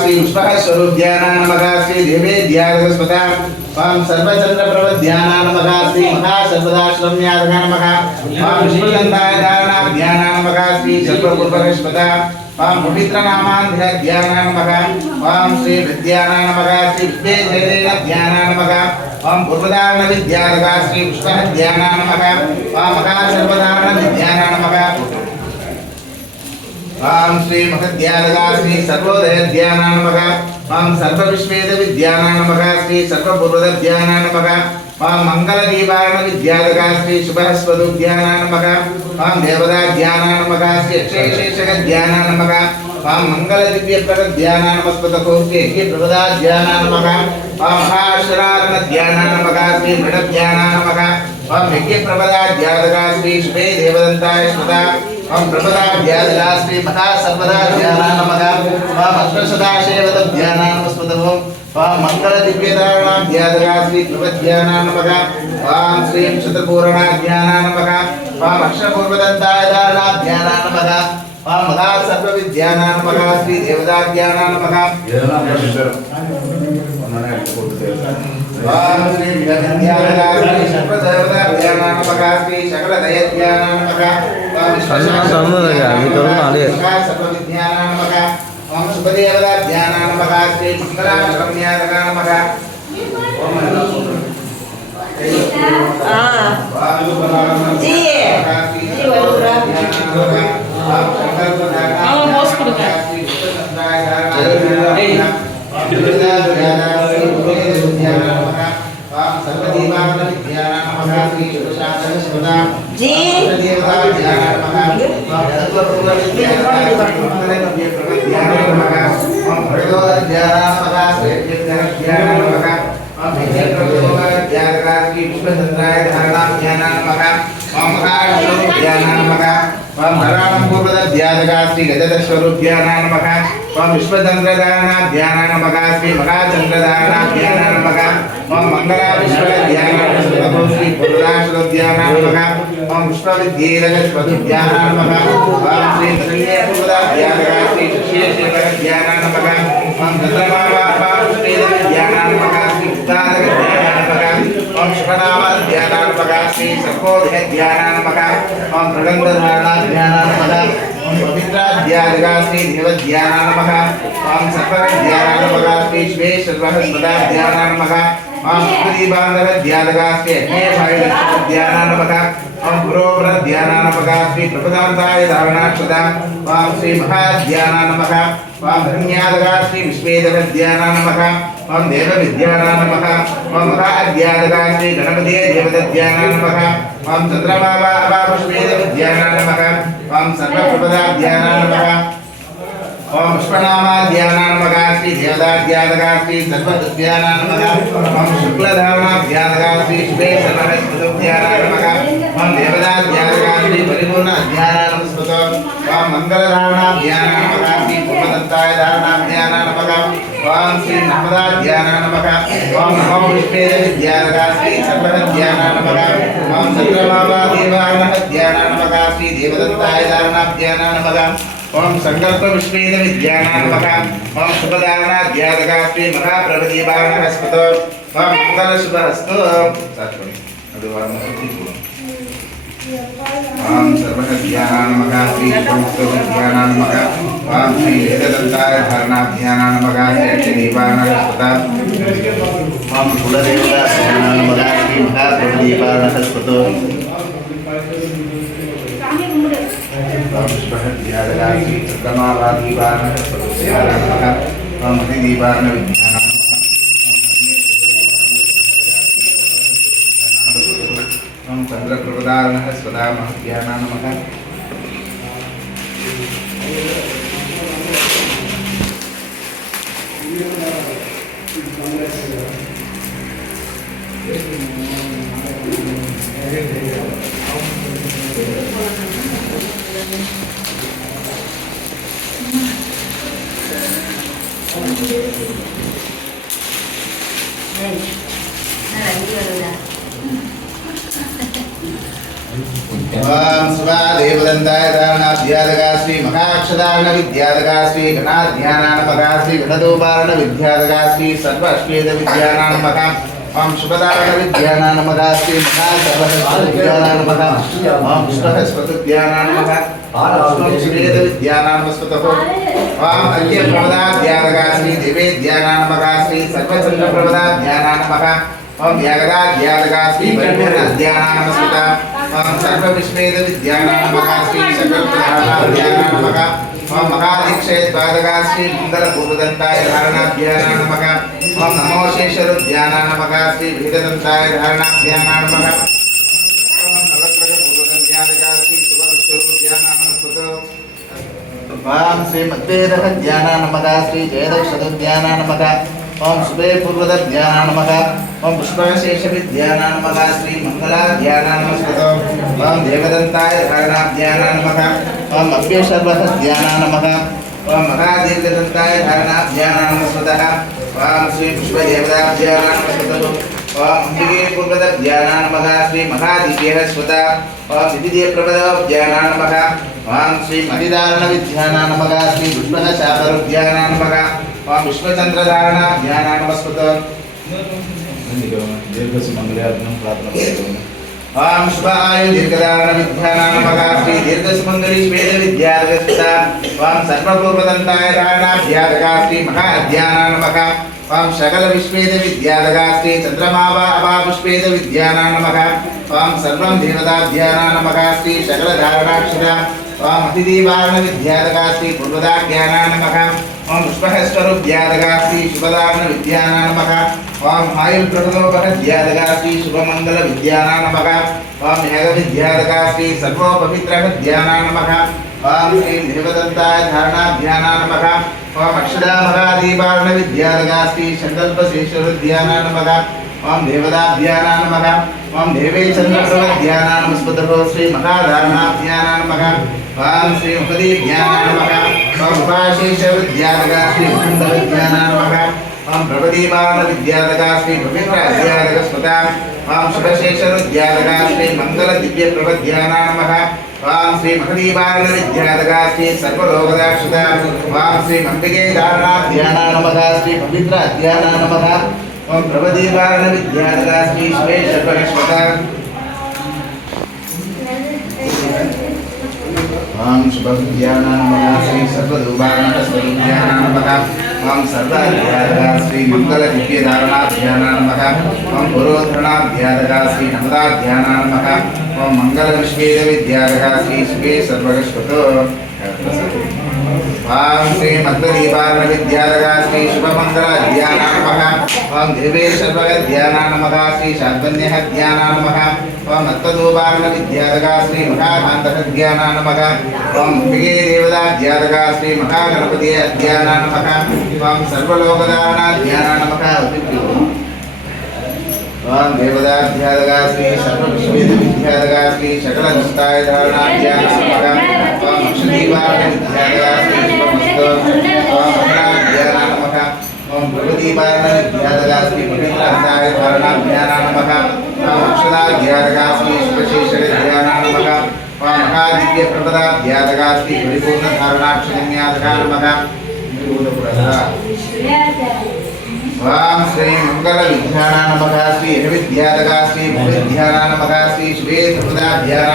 श्री विश्वस्वरूप्यानामघासी देवे ध्यानस्पता सर्वचंद्र प्रवध्यानामघासी महासर्वदाश्रम्यादघानमघा विष्णुगंधाय धारणाभ्यानामघासी सर्वपूर्वस्पता पवित्र नामाध्यानामघा श्री विद्यानामघासी विद्येन ध्यानामघा पूर्वधारण विद्यारगा श्री विश्वध्यानामघा महा सर्वधारण विद्यानामघा श्री महद्यानगा श्री सर्वोदय ध्यानामघा सर्वविश्वेद विद्यानामघा श्री सर्वपूर्वध्यानामघा मंगल दीपारण विद्यारगा श्री शुभस्वरूप्यानामघा देवता ध्यानामघा श्री अक्षयशेषक ध्यानामघा मंगल दिव्य प्रगत ध्यानामस्पतकोर्के प्रभदा ध्यानामघा महाशरारण ध्यानामघा श्री मृड ध्यानामघा यज्ञ प्रभदा ध्यानगा श्री शुभे देवदंताय स्मृता प्रभदा ध्यानगा श्री महा सर्वदा ध्यानामघा अष्टसदाशेवद ध्यानामस्पतको मंगल दिव्यधारणा ध्यानगा श्री प्रभध्यानामघा श्री शतपूर्णा ध्यानामघा अक्षपूर्वदंताय धारणा ध्यानामघा महा सर्वविद्यानामघा श्री देवता ध्यानामघा श्री विद्यानगा श्री सर्वदेवता ध्यानामघा श्री सकल दय ध्यानामघा सर्वविद्यानामघा शुभदेवता ध्यानामघा श्री मंगलाश्रम्यादघानमघा श्री गजस्वरूप्यानामघा विश्वचंद्रधारणाभ्यानामघा श्री महाचंद्रधारणाभ्यानामघा मंगला विश्वध्यानामघा श्री पूर्वदाश्वध्यानामघा विश्वविद्येदस्वध्यानामघा श्री तृतीयपूर्वदाध्यानगा श्री विशेषध्यानामघा चंद्रमावाध्यानामघा श्री उद्दादध्यानामघा शुभनामाध्यानामघा श्री सर्वोदयध्यानामघा मृगंधधारणाध्यानामघा पवित्राध्यानगा श्री देवध्यानामघा सर्वध्यानामघा श्री श्वेश्वरस्पदाध्यानामघा शुभदीपांधरध्यानगा श्री अग्नेयभागध्यानामघा पुरोव्रध्यानामघा श्री प्रपदान्ताय धारणाक्षदा श्री महाध्यानामघा धन्यादगा श्री विश्वेदध्यानामघा देव विद्यानामघा महाध्यानगा श्री गणपति देवदध्यानामघा चंद्रमा पुष्पेद विद्यानामघा सर्वप्रपदाध्यानामघा पुष्पनामाध्यानामघा श्री देवदाध्यानगा श्री सर्वदध्यानामघा शुक्लधारणाध्यानगा श्री शुभे सर्वस्पतोध्यानामघा देवदाध्यानगा श्री परिपूर्णाध्यानामस्पतो मंगलधारणाध्यानामघा श्री पूर्वदत्ताय धारणाध्यानामघा श्री नर्मदाध्यानामघा नमो विष्णुदेव विद्यानगा श्री सर्वदध्यानामघा चंद्रमावादेवानहध्यानामघा श्री देवदत्ताय धारणाध्यानामघा संकल्प विश्वेद विद्यानामघा शुभधारणाध्यानगा श्री महाप्रभदीपानस्पतो मंगल शुभहस्तो सर्वज्ञानामघा श्री विद्यानामघा श्री वेददत्ताय धारणाध्यानामघा श्री दीपानस्पता कुलदेवता ध्यानामघा श्री महाप्रभदीपानस्पतो चंद्रप्रदानः स्वदा महत्यानामघा ओम शिवा देवदंताय धारणाध्यादगा श्री महाक्षदारण विद्यादगा श्री गणाध्यानान मगा श्री गणदोपारण विद्यादगा श्री सर्वश्वेद विद्यानान मगा ओम शुभदारण विद्यानान मगा श्री महासर्वहस्त विद्यानान मगा ओम शुभहस्पत विद्यानान मगा ओम श्वेद विद्यानान वस्पतः ओम अद्य प्रवदाध्यादगा श्री देवेद्यानान मगा श्री सर्वचंद्र प्रवदाध्यानान मगा ओम यागदाध्यादगा श्री परिपूर्णाध्यानान वस्पतः ओम सर्वविश्वेद विद्यानान मगा श्री सकलप्रधानाध्यानान मगा ओम महादीक्षे द्वादगा श्री मंगलपूर्वदंताय धारणाध्यानान मगा ओम नमो शेषरुद्यानान मगा श्री विहितदंताय धारणाध्यानान मगा ओम नवग्रहपूर्वदंत्यादगा श्री शुभविश्वरूप्यानान नमस्कृतो ओम श्री मद्वेदहध्यानान मगा श्री जयदक्षदुद्यानान मगा ओम शुभे पूर्वदध्यानान मगा ओम पुष्पशेषविद्यानान मगा श्री मंगलाध्यानान नमस्कृतो ओम देवदंताय धारणाध्यानान मगा ओम अभ्यशर्वहध्यानान मगा ओम महादीर्घदंताय धारणाध्यानान नमस्कृतः ओम श्री पुष्पदेवताध्यानान नमस्कृतो ओम अंबिके पूर्वदध्यानान मगा श्री महादिव्यहस्वता ओम सिद्धिदेवप्रभदाध्यानान मगा ओम श्री मदिदारणविद्यानान मगा श्री पुष्पशापरुद्यानान मगा ओम विश्वचंद्रधारणाध्यानान नमस्कृतो दीर्घसुमंगल्यार्पणं प्रार्थना ओम शुभायु दीर्घधारण विद्यानान मगा श्री दीर्घसुमंगली श्वेत विद्यार्गस्ता ओम सर्वपूर्वदंताय धारणाध्यादगा श्री महाध्यानान मगा ओम सकल विश्वेद विद्यादगा श्री चंद्रमावा अभापुष्पेद विद्यानान मगा ओम सर्वं देवताध्यानान मगा श्री सकल धारणाक्षरा ओम अतिदेवान विद्यादगा श्री पूर्वदाज्ञानान मगा ओम पुष्पहस्वरूप्यादगा श्री शुभदान विद्यानान मगा ओम आयुल प्रभदोपहद्यादगा श्री शुभमंगल विद्यानान मगा ओम योग विद्यादगा श्री सर्वोपवित्रहद्यानान मगा ओम श्री देवदत्ताय धारणाध्यानान मगा ओम अक्षदा महादीवार्ण विद्यादगा श्री संकल्पशेषरुद्यानान मगा ओम देवदाध्यानान मगा ओम देवे चंद्रप्रवध्यानान नमस्कृतो श्री महाधारणाध्यानान मगा ओम श्री उपदीध्यानान मगा ओम उपाशेषविद्यादगा श्री मुकुंदविद्यानान मगा ओम प्रभदीवार्ण विद्यादगा श्री पवित्राध्यादगस्पता ओम शुभशेषरुद्यादगा श्री मंगल दिव्य प्रवध्यानान मगा ओम श्री महदीवार्ण विद्यादगा श्री सर्वलोकदाक्षता ओम श्री अंबिके धारणाध्यानान मगा श्री पवित्राध्यानान मगा ओम प्रभदीवार्ण विद्यादगा श्री श्वेशपरस्वता ओम शुभविद्यानान मगा श्री सर्वदुर्वाणस्वरूप्यानान मगा ओम सर्वाध्यादगा श्री मंगल दिव्य धारणाध्यानान मगा ओम पुरोधरणाध्यादगा श्री नमदाध्यानान मगा ओम मंगल विश्वेद विद्यादगा श्री शुभे सर्वगस्वतो ओम श्री मद्दीवार्ण विद्यादगा श्री शुभमंगलाध्यानान मगा ओम देवे सर्वगध्यानान मगा श्री शाद्वन्यहध्यानान मगा ओम मत्तदोवार्ण विद्यादगा श्री महाकान्तहध्यानान मगा ओम अंबिके देवताध्यादगा श्री महागणपति अध्यानान मगा ओम सर्वलोकदानाध्यानान मगा ओम देवताध्यादगा श्री सर्वविश्वेद विद्यादगा श्री सकलदस्ताय धारणाध्यानान मगा ओम अक्षदीवार्ण विद्यादगा श्री शुभमस्तु ओम अग्नाध्यानान मगा ओम प्रभदीवार्ण विद्यादगा श्री पवित्राध्याय धारणाध्यानान मगा ओम अक्षदाध्यादगा श्री शुभशेषविद्यानान मगा ओम महादिव्य प्रपदाध्यादगा श्री परिपूर्ण धारणाक्षरण्यादगान मगा ओम श्री मंगल विद्यानान मगा श्री विद्यादगा श्री भूविद्यानान मगा श्री शुभे प्रपदाध्यानान